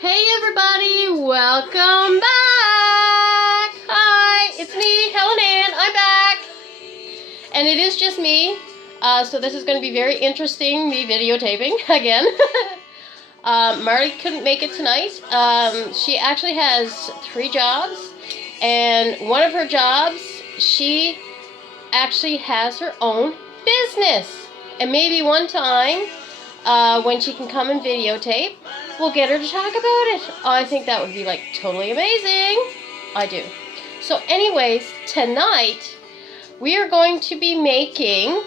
Hey everybody, welcome back! Hi, it's me, Helen Ann. I'm back! And it is just me, so this is going to be very interesting, me videotaping again. Marty couldn't make it tonight. She actually has 3 jobs, and one of her jobs, she actually has her own business. And maybe one time, when she can come and videotape, we'll get her to talk about it. I think that would be like totally amazing. I do. So anyways, tonight we are going to be making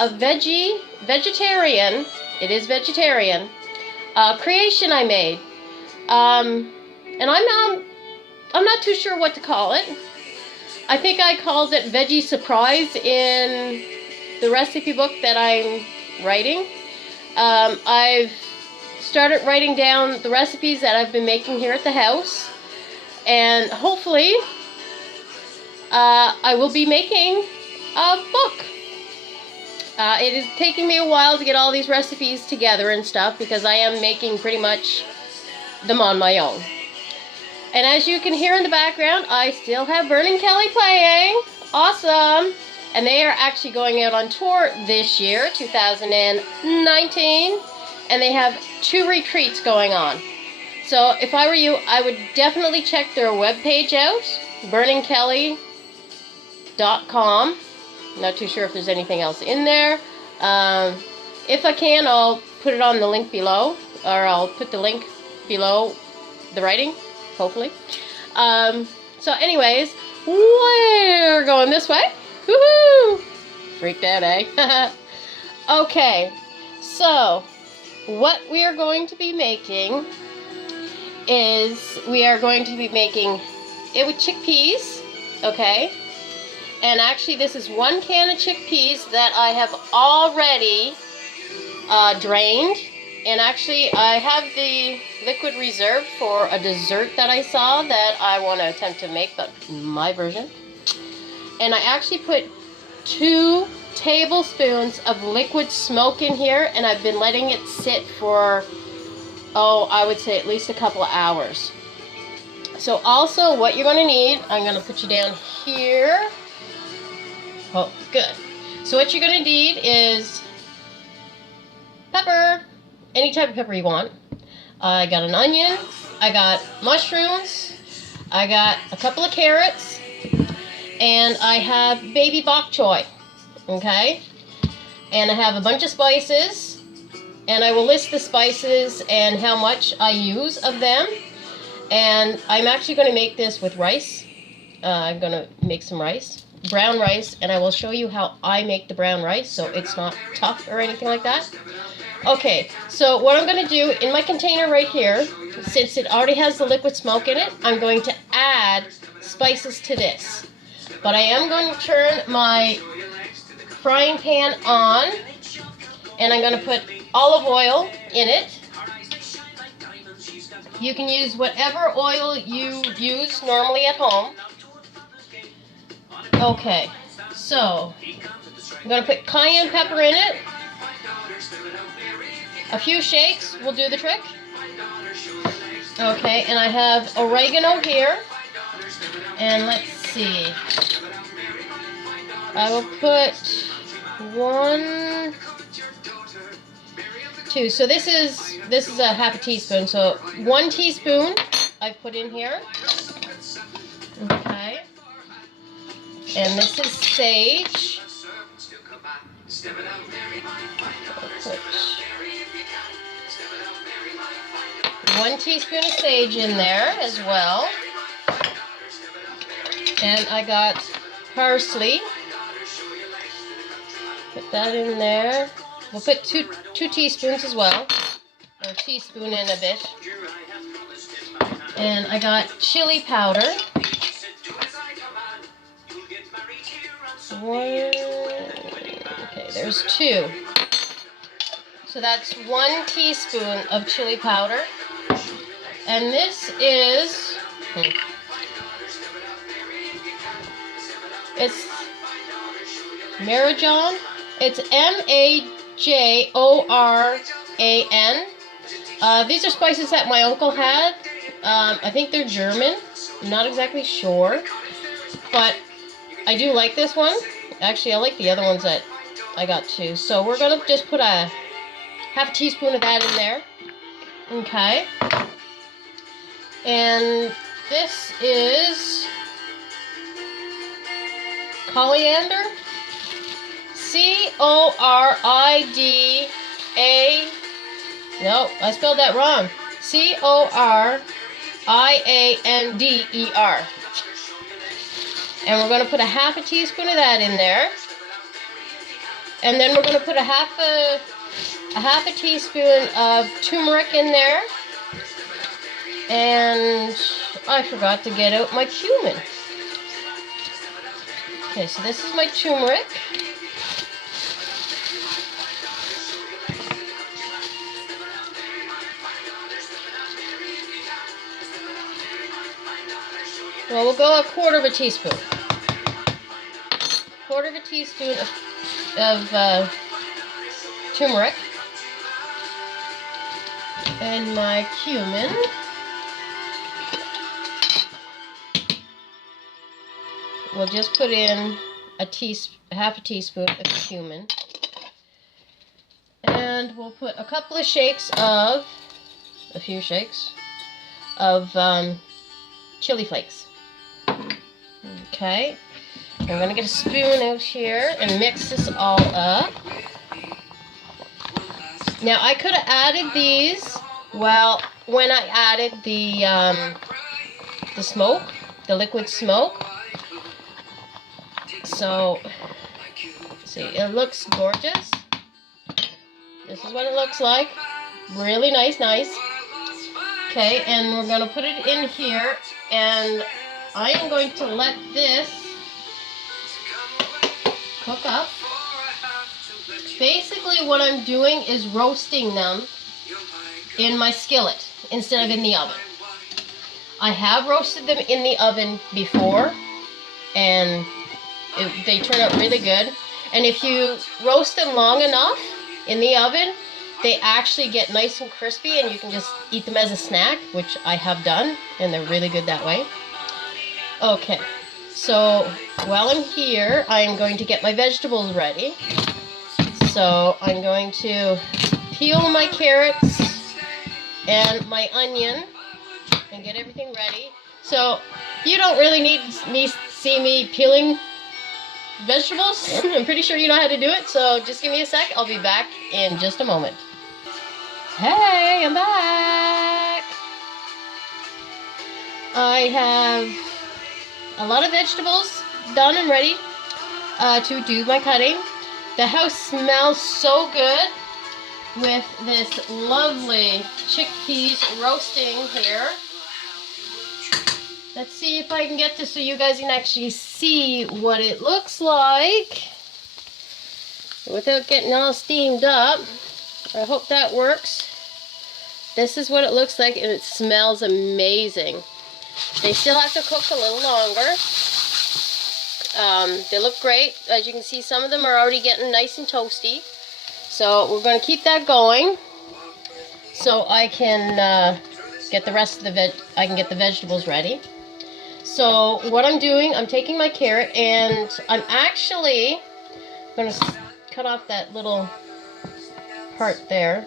a vegetarian, it is vegetarian, creation I made. And I'm not too sure what to call it. I think I called it Veggie Surprise in the recipe book that I'm writing. I've started writing down the recipes that I've been making here at the house, and hopefully I will be making a book. It is taking me a while to get all these recipes together and stuff because I am making pretty much them on my own. And as you can hear in the background, I still have Vern and Kelly playing. Awesome! And they are actually going out on tour this year, 2019. And they have 2 retreats going on. So if I were you, I would definitely check their webpage out, vernandkelly.com. Not too sure if there's anything else in there. If I can, I'll put it on the link below, or I'll put the link below the writing, hopefully. So anyways, we're going this way. Woohoo! Freaked out, eh? Okay, so what we are going to be making is we are going to be making it with chickpeas, okay? And actually this is 1 can of chickpeas that I have already drained. And actually I have the liquid reserved for a dessert that I saw that I want to attempt to make, but my version. And I actually put 2 tablespoons of liquid smoke in here, and I've been letting it sit for, I would say at least a couple of hours. So also what you're going to need, I'm going to put you down here. Oh, good. So what you're going to need is pepper, any type of pepper you want. I got an onion, I got mushrooms, I got a couple of carrots, and I have Baby Bok choy. Okay, and I have a bunch of spices, and I will list the spices and how much I use of them. And I'm actually going to make this with rice. I'm going to make some rice, brown rice, and I will show you how I make the brown rice so it's not tough or anything like that. Okay, so what I'm going to do in my container right here, since it already has the liquid smoke in it, I'm going to add spices to this. But I am going to turn my frying pan on, and I'm going to put olive oil in it. You can use whatever oil you use normally at home. Okay, so I'm going to put cayenne pepper in it. A few shakes will do the trick. Okay, and I have oregano here. And let's see. I will put 1, 2. So this is a half a teaspoon. So 1 teaspoon I've put in here. Okay. And this is sage. I'll put 1 teaspoon of sage in there as well. And I got parsley. Put that in there. We'll put 2 teaspoons as well, or a teaspoon and a bit. And I got chili powder. 1. Okay, there's 2. So that's 1 teaspoon of chili powder. And this is it's marjoram. It's M-A-J-O-R-A-N. These are spices that my uncle had. I think they're German. I'm not exactly sure. But I do like this one. Actually, I like the other ones that I got too. So we're going to just put a half a teaspoon of that in there. Okay. And this is coriander. C-O-R-I-D-A. No, I spelled that wrong. C-O-R-I-A-N-D-E-R. And we're going to put a half a teaspoon of that in there. And then we're going to put a half a teaspoon of turmeric in there. And I forgot to get out my cumin. Okay, so this is my turmeric. Well, we'll go a quarter of a teaspoon. Quarter of a teaspoon of turmeric. And my cumin. We'll just put in half a teaspoon of cumin. And we'll put a few shakes of chili flakes. Okay. I'm going to get a spoon out here and mix this all up. Now I could have added these when I added the smoke, the liquid smoke. So, see, it looks gorgeous. This is what it looks like. Really nice. Okay, and we're going to put it in here, and I am going to let this cook up. Basically, what I'm doing is roasting them in my skillet instead of in the oven. I have roasted them in the oven before, and they turn out really good. And if you roast them long enough in the oven, they actually get nice and crispy, and you can just eat them as a snack, which I have done, and they're really good that way. Okay, so while I'm here, I'm going to get my vegetables ready. So I'm going to peel my carrots and my onion and get everything ready. So you don't really need see me peeling vegetables. I'm pretty sure you know how to do it, so just give me a sec. I'll be back in just a moment. Hey, I'm back. I have a lot of vegetables done and ready to do my cutting. The house smells so good with this lovely chickpeas roasting here. Let's see if I can get this so you guys can actually see what it looks like without getting all steamed up. I hope that works. This is what it looks like, and it smells amazing. They still have to cook a little longer. They look great. As you can see, some of them are already getting nice and toasty. So we're going to keep that going so I can get the rest of the vegetables ready. So what I'm doing, I'm taking my carrot, and I'm actually going to cut off that little part there.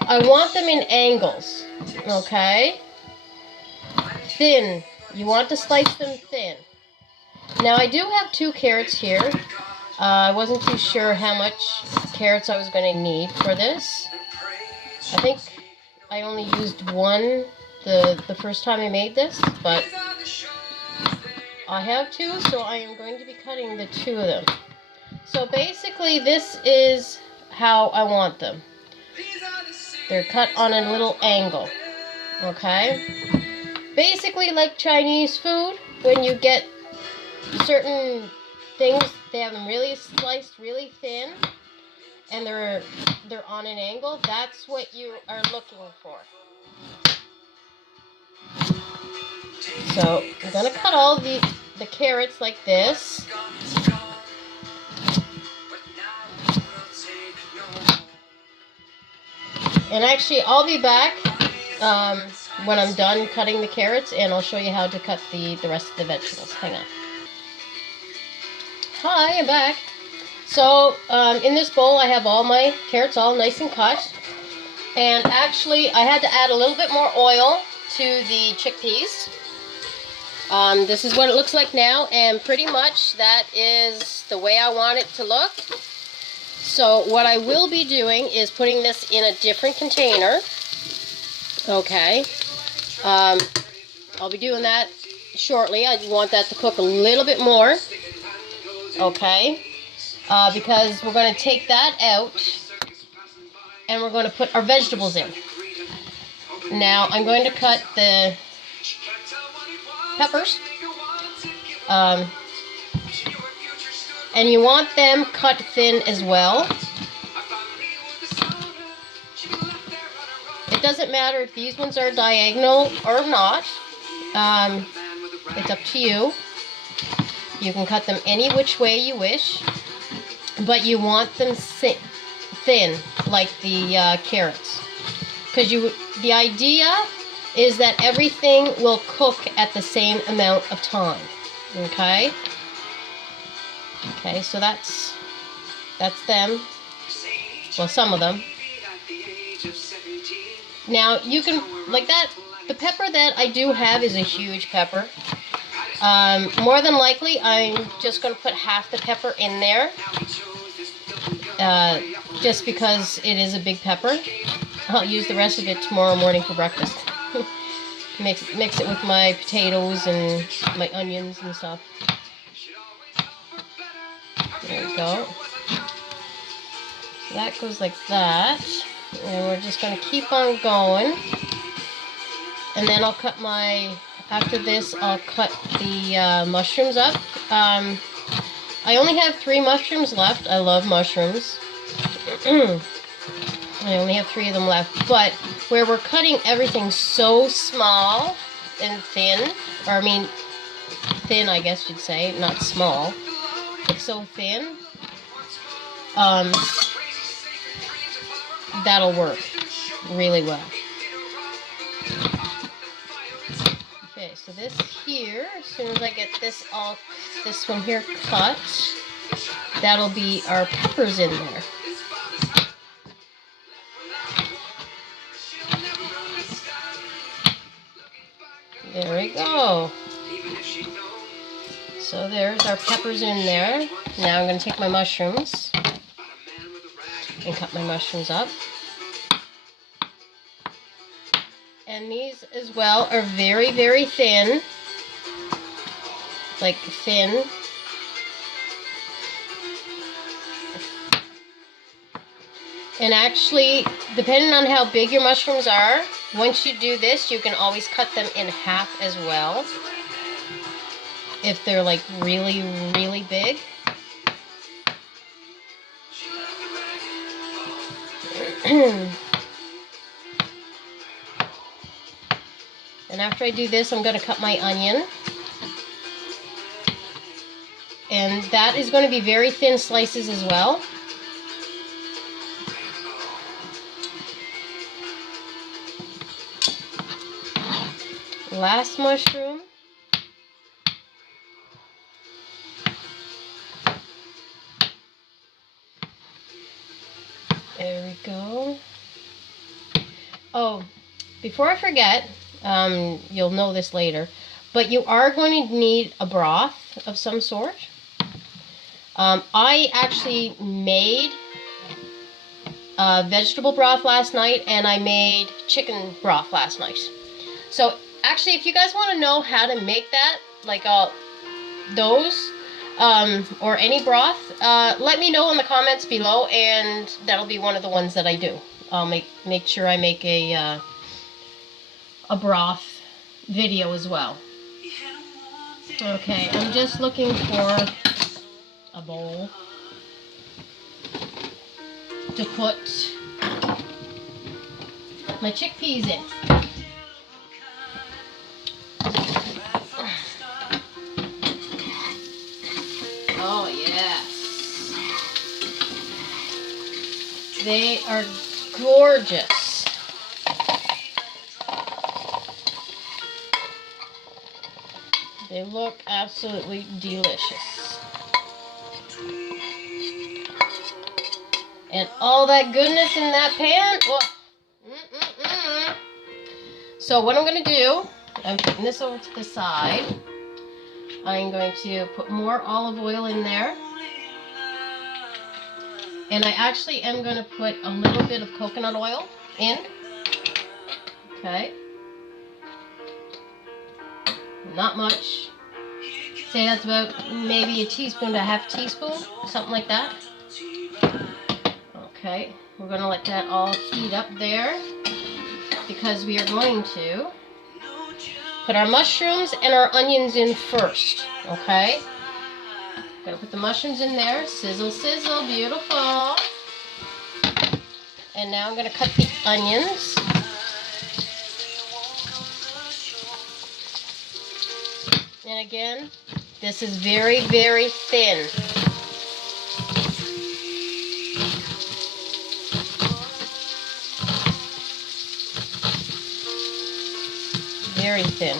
I want them in angles, okay? Thin. You want to slice them thin. Now I do have 2 carrots here. I wasn't too sure how much carrots I was going to need for this. I think I only used one the first time I made this, but I have 2, so I am going to be cutting the 2 of them. So basically this is how I want them. They're cut on a little angle, okay? Basically like Chinese food, when you get certain things, they have them really sliced really thin, and they're on an angle. That's what you are looking for. So I'm going to cut all the carrots like this. And actually, I'll be back when I'm done cutting the carrots, and I'll show you how to cut the rest of the vegetables. Hang on. Hi, I'm back. So, in this bowl, I have all my carrots all nice and cut. And actually, I had to add a little bit more oil to the chickpeas. This is what it looks like now, and pretty much that is the way I want it to look. So what I will be doing is putting this in a different container. Okay. I'll be doing that shortly. I want that to cook a little bit more. Okay. Because we're going to take that out and we're going to put our vegetables in. Now I'm going to cut the peppers. And you want them cut thin as well. It doesn't matter if these ones are diagonal or not. It's up to you. You can cut them any which way you wish. But you want them thin, like the carrots. Because the idea is that everything will cook at the same amount of time. Okay? Okay, so that's them. Well, some of them. Now, you can, like that, the pepper that I do have is a huge pepper. More than likely, I'm just going to put half the pepper in there. Just because it is a big pepper. I'll use the rest of it tomorrow morning for breakfast. Mix it with my potatoes and my onions and stuff. There we go. So that goes like that. And we're just going to keep on going. And then I'll cut after this, I'll cut the mushrooms up. I only have 3 mushrooms left. I love mushrooms. I only have 3 of them left. But where we're cutting everything so small and thin, or I mean, thin I guess you'd say, not small. It's so thin, that'll work really well. Okay, so this here, as soon as I get this one here cut, that'll be our peppers in there. There we go. So there's our peppers in there. Now I'm going to take my mushrooms and cut my mushrooms up. And these as well are very, very thin. Like thin. And actually, depending on how big your mushrooms are, once you do this, you can always cut them in half as well. If they're like really, really big. And after I do this, I'm going to cut my onion. And that is going to be very thin slices as well. Last mushroom. There we go. Oh, before I forget, you'll know this later, but you are going to need a broth of some sort. I actually made vegetable broth last night, and I made chicken broth last night. So actually, if you guys want to know how to make that, like those, or any broth, let me know in the comments below, and that'll be one of the ones that I do. I'll make sure I make a broth video as well. Okay, I'm just looking for a bowl to put my chickpeas in. Oh yes, they are gorgeous. They look absolutely delicious. And all that goodness in that pan. Oh. So what I'm going to do, I'm putting this over to the side. I'm going to put more olive oil in there. And I actually am going to put a little bit of coconut oil in. Okay. Not much. Say that's about maybe a teaspoon to a half teaspoon, something like that. Okay, we're going to let that all heat up there because we are going to put our mushrooms and our onions in first. Okay, going to put the mushrooms in there. Sizzle, sizzle, beautiful. And now I'm going to cut the onions. And again, this is very, very thin. Very thin.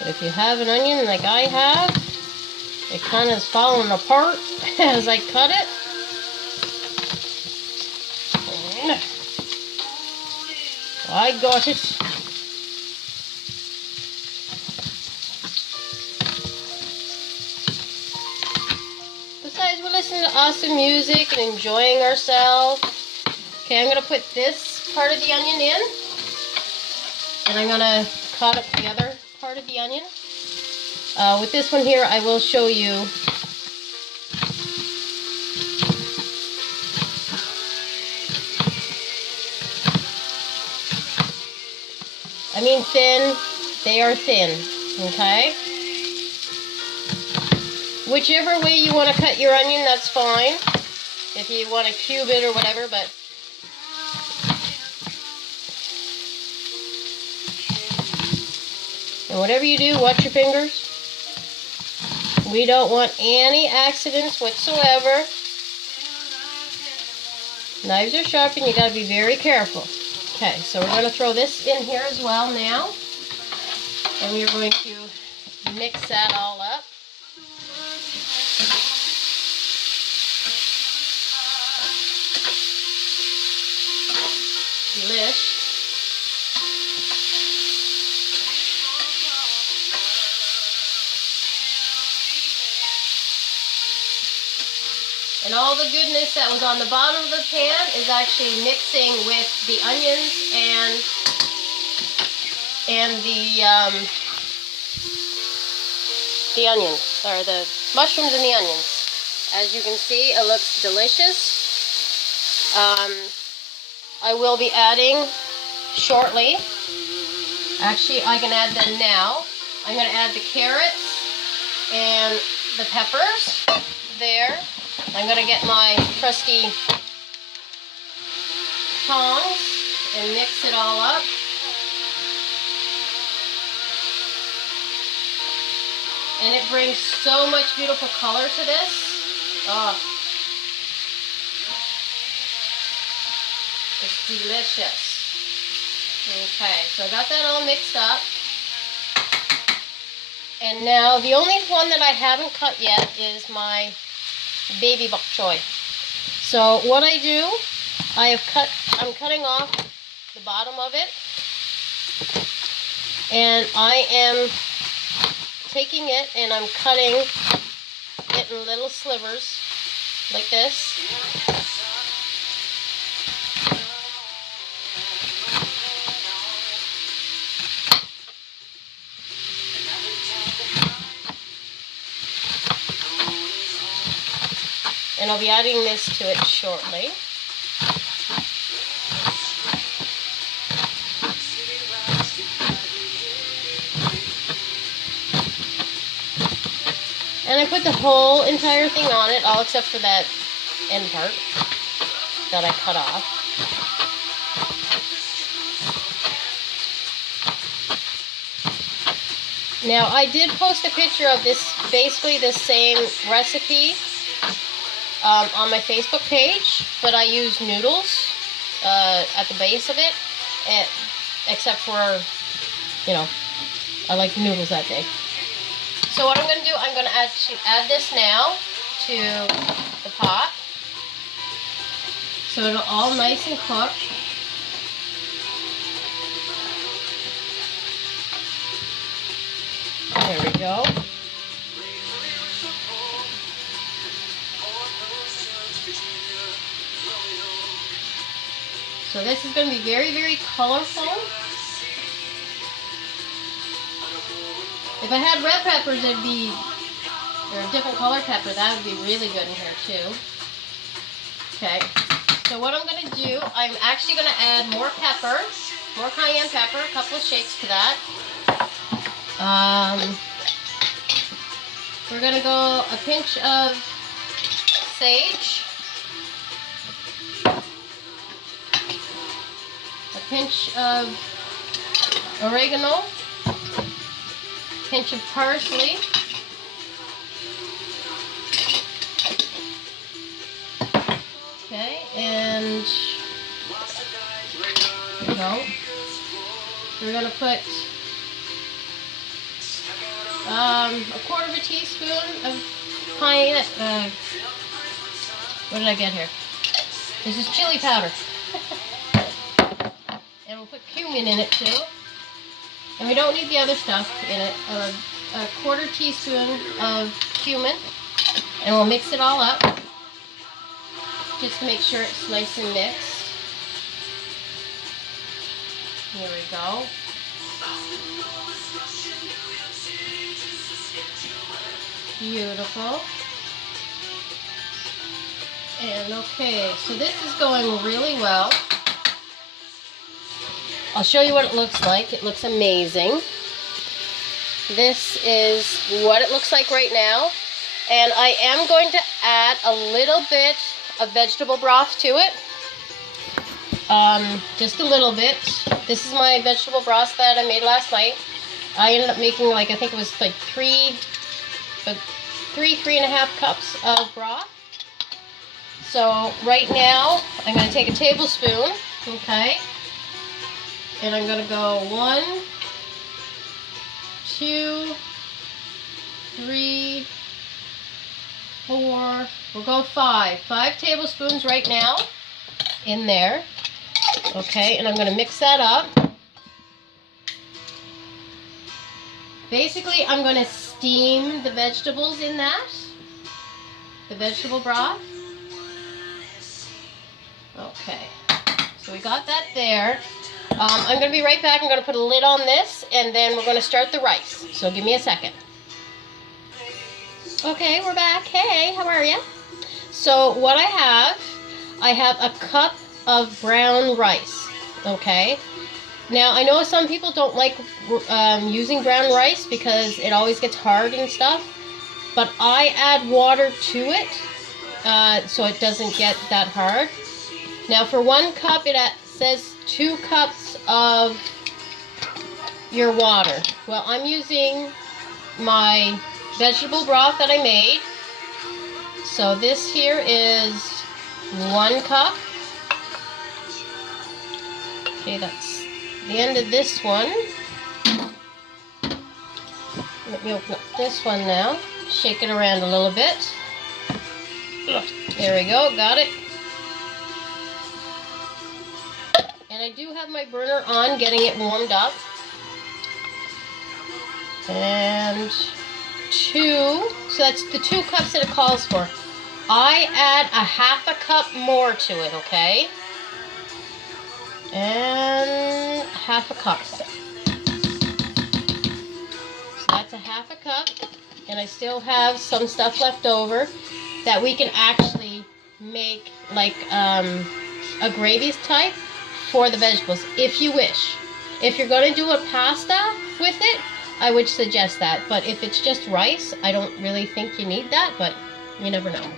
But if you have an onion like I have, it kind of is falling apart as I cut it. I got it. Besides, we're listening to awesome music and enjoying ourselves. Okay, I'm going to put this part of the onion in. And I'm going to cut up the other part of the onion. With this one here, I will show you I mean thin, they are thin, okay? Whichever way you want to cut your onion, that's fine. If you want to cube it or whatever, but and whatever you do, watch your fingers. We don't want any accidents whatsoever. Knives are sharp and you got to be very careful. Okay, so we're going to throw this in here as well now. And we're going to mix that all up. Delish. And all the goodness that was on the bottom of the pan is actually mixing with the onions and the onions, or the mushrooms and the onions. As you can see, it looks delicious. I will be adding shortly. Actually, I can add them now. I'm going to add the carrots and the peppers there. I'm going to get my trusty tongs and mix it all up. And it brings so much beautiful color to this. Oh, it's delicious. Okay, so I got that all mixed up. And now the only one that I haven't cut yet is my Baby Bok choy. So what I do, I'm cutting off the bottom of it, and I am taking it and I'm cutting it in little slivers like this. And I'll be adding this to it shortly. And I put the whole entire thing on it, all except for that end part that I cut off. Now, I did post a picture of this, basically the same recipe on my Facebook page, but I use noodles. at the base of it, and, except for, you know, I like noodles that day. So what I'm going to do, I'm going to add this now to the pot. So it'll all nice and cook. There we go. So this is going to be very, very colorful. If I had red peppers, it'd be, or a different color pepper, that would be really good in here too. Okay, so what I'm going to do, I'm actually going to add more pepper, more cayenne pepper, a couple of shakes to that. We're going to go a pinch of sage, a pinch of oregano, pinch of parsley, okay, and there we go. We're going to put a quarter of a teaspoon of cayenne, what did I get here? This is chili powder. And we'll put cumin in it too. And we don't need the other stuff in it. A quarter teaspoon of cumin. And we'll mix it all up, just to make sure it's nice and mixed. Here we go. Beautiful. And okay, so this is going really well. I'll show you what it looks like. It looks amazing. This is what it looks like right now. And I am going to add a little bit of vegetable broth to it. Just a little bit. This is my vegetable broth that I made last night. I ended up making, like, I think it was like three and a half cups of broth. So right now, I'm going to take a tablespoon, okay, and I'm going to go 1, 2, 3, 4, we'll go 5 tablespoons right now in there, okay, and I'm going to mix that up. Basically, I'm going to steam the vegetables in that, the vegetable broth. Okay, so we got that there. I'm going to be right back. I'm going to put a lid on this, and then we're going to start the rice. So give me a second. Okay, we're back. Hey, how are you? So what I have a cup of brown rice, okay? Now, I know some people don't like using brown rice because it always gets hard and stuff, but I add water to it so it doesn't get that hard. Now, for 1 cup, it says 2 cups of your water. Well, I'm using my vegetable broth that I made. So this here is 1 cup. Okay, that's the end of this one. Let me open up this one now. Shake it around a little bit. There we go, got it. And I do have my burner on, getting it warmed up. And 2, so that's the 2 cups that it calls for. I add a half a cup more to it, okay? And half a cup. So that's a half a cup, and I still have some stuff left over that we can actually make like a gravy type for the vegetables, if you wish. If you're going to do a pasta with it, I would suggest that. But if it's just rice, I don't really think you need that, but you never know.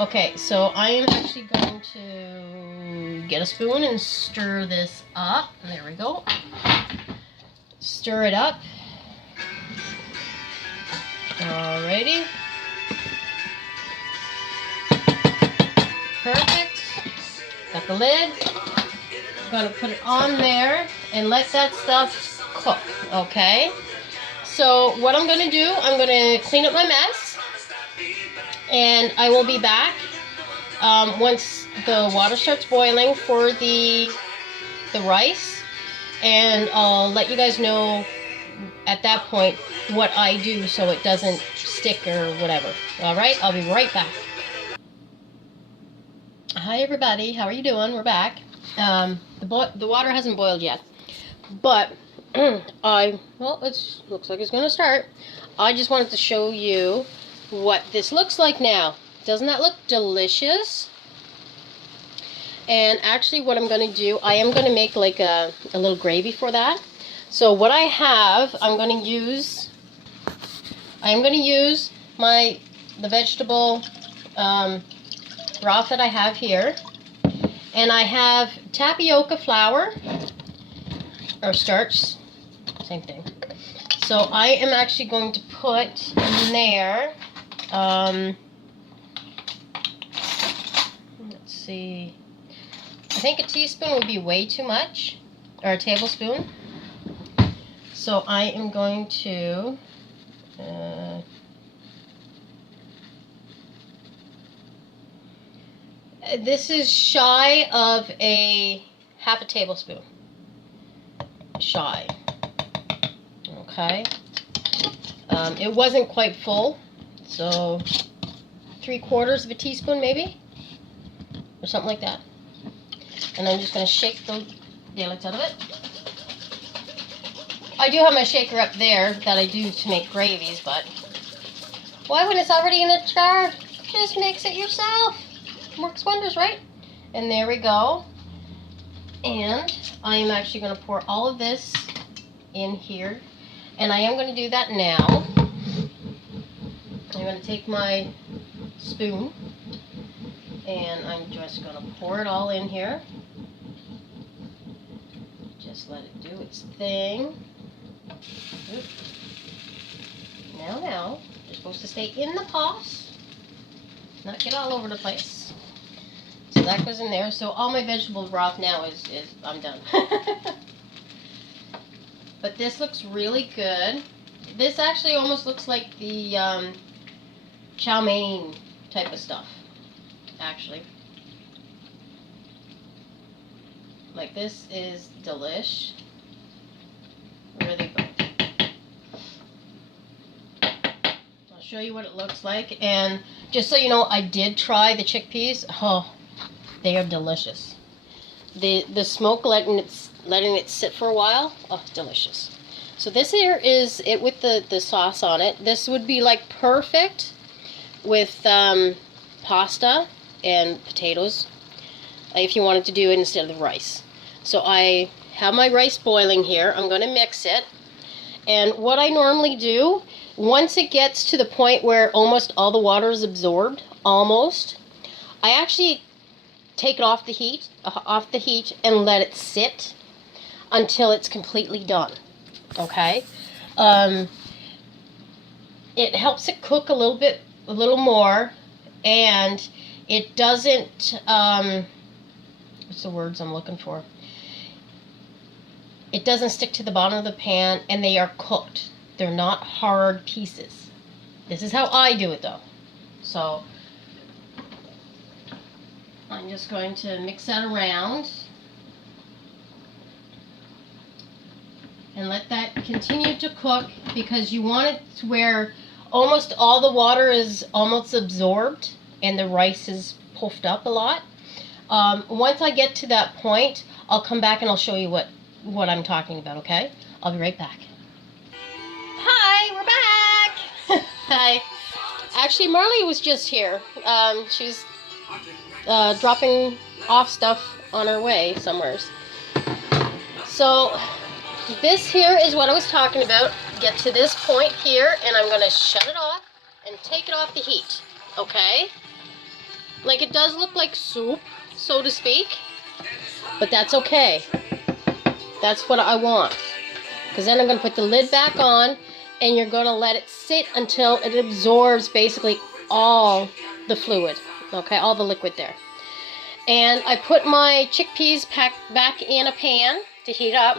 Okay, so I am actually going to get a spoon and stir this up. There we go. Stir it up. Alrighty. Perfect. Got the lid. going to put it on there and let that stuff cook, okay? So what I'm going to do, I'm going to clean up my mess, and I will be back once the water starts boiling for the rice, and I'll let you guys know at that point what I do so it doesn't stick or whatever. Alright, I'll be right back. Hi everybody, how are you doing? We're back. The water hasn't boiled yet, but well, it looks like it's going to start. I just wanted to show you what this looks like now. Doesn't that look delicious? And actually what I'm going to do, I am going to make like a little gravy for that. So what I have, I'm going to use the vegetable broth that I have here. And I have tapioca flour, or starch, same thing. So I am actually going to put in there, let's see, I think a teaspoon would be way too much, or a tablespoon. So I am going to, this is shy of half a tablespoon. Shy. Okay. It wasn't quite full, so 3/4 of a teaspoon maybe, or something like that. And I'm just going to shake the daylights out of it. I do have my shaker up there that I do to make gravies, but why when it's already in a jar? Just mix it yourself. Works wonders, right? And there we go. And I am actually going to pour all of this in here, and I am going to do that now. I'm going to take my spoon, and I'm just going to pour it all in here. Just let it do its thing. Oop. Now, you're supposed to stay in the pot, not get all over the place. So that goes in there. So all my vegetable broth now is I'm done. But this looks really good. This actually almost looks like the chow mein type of stuff, actually. Like, this is delish. Really good. I'll show you what it looks like. And just so you know, I did try the chickpeas. Oh, they are delicious. The smoke letting it sit for a while. Oh, delicious. So this here is it with the sauce on it. This would be like perfect with pasta and potatoes if you wanted to do it instead of the rice. So I have my rice boiling here. I'm going to mix it. And what I normally do, once it gets to the point where almost all the water is absorbed, I actually take it off the heat, and let it sit until it's completely done. Okay? It helps it cook a little more, and it doesn't, what's the words I'm looking for? It doesn't stick to the bottom of the pan, and they are cooked. They're not hard pieces. This is how I do it, though. So I'm just going to mix that around and let that continue to cook, because you want it to where almost all the water is almost absorbed and the rice is puffed up a lot. Once I get to that point, I'll come back and I'll show you what I'm talking about, okay? I'll be right back. Hi, we're back! Hi. Actually, Marley was just here. She's dropping off stuff on her way somewheres. So this here is what I was talking about. Get to this point here, and I'm going to shut it off and take it off the heat, okay? Like, it does look like soup, so to speak, but that's okay. That's what I want. Because then I'm going to put the lid back on, and you're going to let it sit until it absorbs basically all the fluid, okay, all the liquid there. And I put my chickpeas back in a pan to heat up.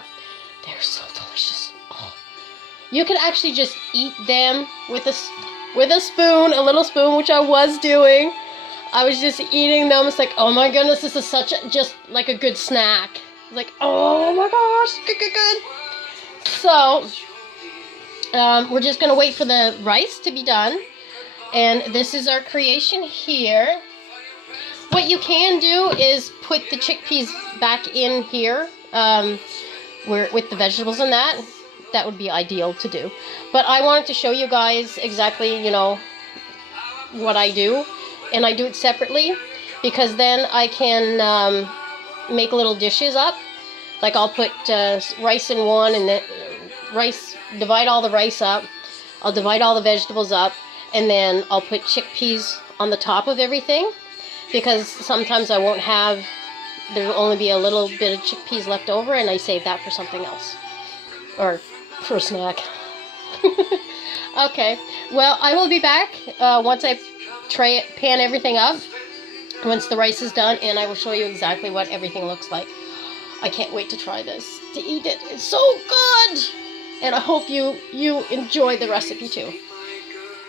They're so delicious. Oh. You could actually just eat them with a spoon, a little spoon, which I was doing. I was just eating them. It's like, oh my goodness, this is just like a good snack. Like, oh my gosh, good. So, we're just gonna wait for the rice to be done. And this is our creation here. What you can do is put the chickpeas back in here, with the vegetables and that. That would be ideal to do. But I wanted to show you guys exactly, you know, what I do. And I do it separately because then I can make little dishes up. Like I'll put rice in one and then divide all the rice up. I'll divide all the vegetables up and then I'll put chickpeas on the top of everything because sometimes I won't have, there'll only be a little bit of chickpeas left over and I save that for something else. Or for a snack. Okay, well I will be back once I pan everything up, once the rice is done, and I will show you exactly what everything looks like. I can't wait to try this, to eat it. It's so good! And I hope you enjoy the recipe too.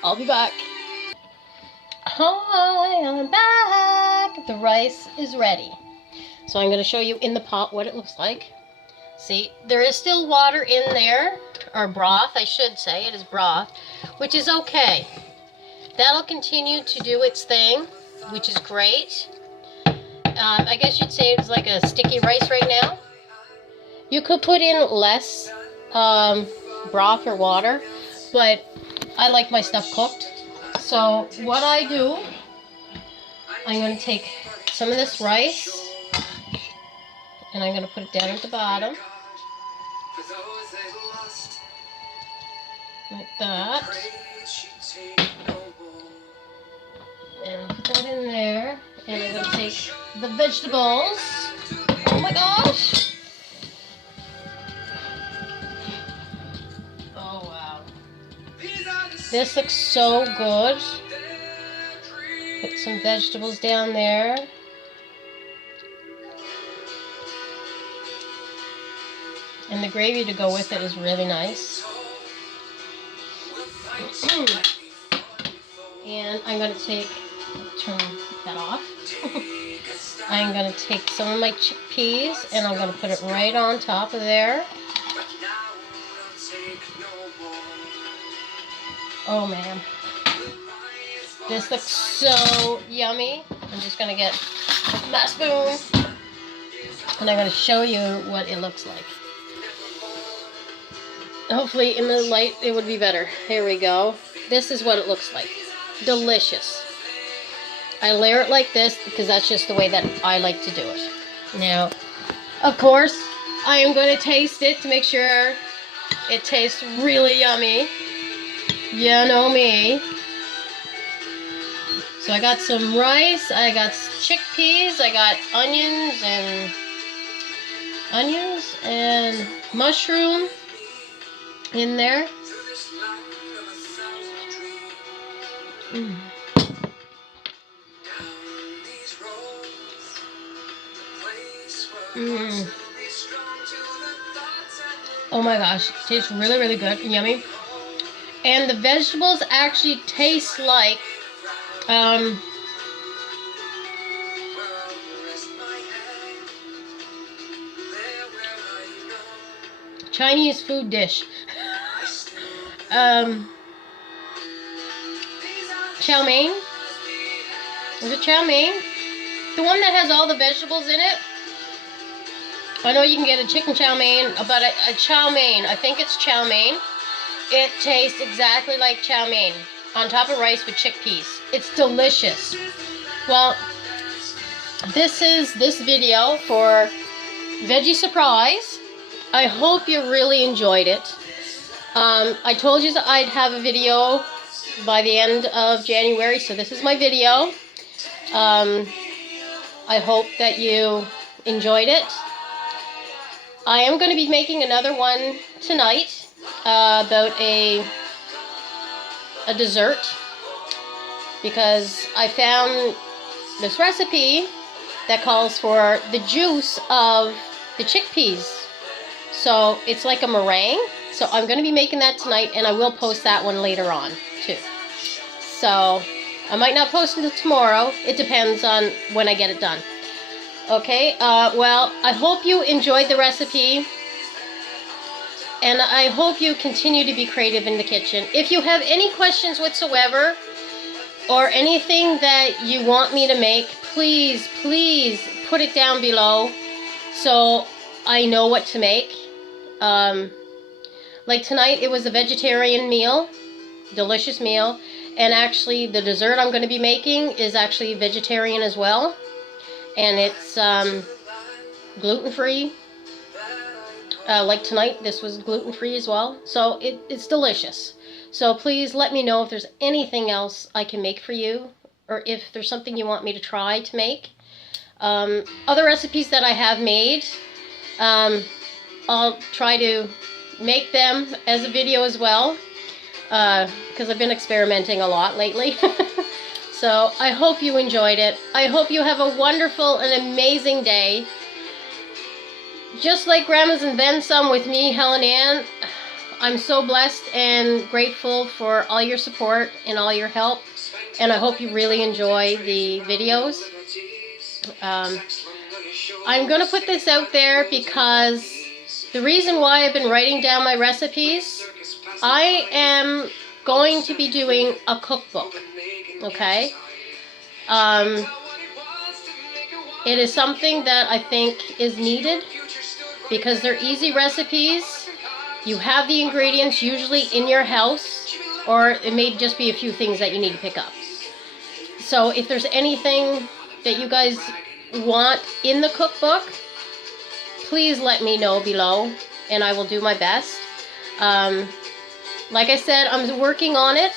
I'll be back. Hi, I'm back! The rice is ready. So I'm going to show you in the pot what it looks like. See, there is still water in there, or broth, I should say. It is broth, which is okay. That'll continue to do its thing, which is great. I guess you'd say it's like a sticky rice right now. You could put in less broth or water, but I like my stuff cooked. So what I do, I'm going to take some of this rice and I'm going to put it down at the bottom. Like that. And put that in there. And I'm going to take the vegetables. Oh my gosh! Oh wow. This looks so good. Put some vegetables down there. And the gravy to go with it is really nice. And I'm going to turn that off. I'm going to take some of my chickpeas and I'm going to put it right on top of there. Oh man. This looks so yummy. I'm just going to get my spoon and I'm going to show you what it looks like. Hopefully in the light it would be better. Here we go. This is what it looks like. Delicious. I layer it like this because that's just the way that I like to do it. Now, of course, I am going to taste it to make sure it tastes really yummy. You know me. So I got some rice, I got chickpeas, I got onions and mushroom in there. Oh my gosh, tastes really, really good and yummy. And the vegetables actually taste like Chinese food dish. Chow mein. Is it chow mein? The one that has all the vegetables in it. I know you can get a chicken chow mein, but a chow mein, I think it's chow mein. It tastes exactly like chow mein on top of rice with chickpeas. It's delicious. Well, this is this video for Veggie Surprise. I hope you really enjoyed it. I told you that I'd have a video by the end of January, so this is my video. I hope that you enjoyed it. I am going to be making another one tonight about a dessert because I found this recipe that calls for the juice of the chickpeas. So it's like a meringue. So I'm going to be making that tonight, and I will post that one later on too. So I might not post it until tomorrow. It depends on when I get it done. Okay, well, I hope you enjoyed the recipe, and I hope you continue to be creative in the kitchen. If you have any questions whatsoever, or anything that you want me to make, please put it down below so I know what to make. Like tonight, it was a vegetarian meal, delicious meal, and actually the dessert I'm going to be making is actually vegetarian as well, and it's gluten-free. Like tonight, this was gluten-free as well, so it's delicious. So please let me know if there's anything else I can make for you, or if there's something you want me to try to make. Other recipes that I have made, I'll try to make them as a video as well, because I've been experimenting a lot lately. So I hope you enjoyed it. I hope you have a wonderful and amazing day. Just like Grandma's and then some with me, Helen Ann, I'm so blessed and grateful for all your support and all your help, and I hope you really enjoy the videos. I'm going to put this out there because the reason why I've been writing down my recipes, I am going to be doing a cookbook, okay? It is something that I think is needed because they're easy recipes. You have the ingredients usually in your house, or it may just be a few things that you need to pick up. So if there's anything that you guys want in the cookbook, please let me know below, and I will do my best. Like I said, I'm working on it,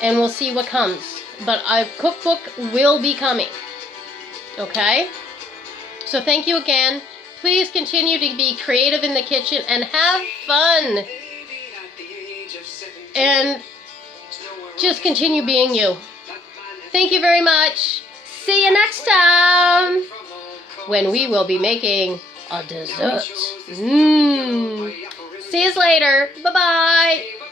and we'll see what comes. But a cookbook will be coming, okay? So thank you again. Please continue to be creative in the kitchen and have fun. And just continue being you. Thank you very much. See you next time when we will be making a dessert. See you later. Bye-bye.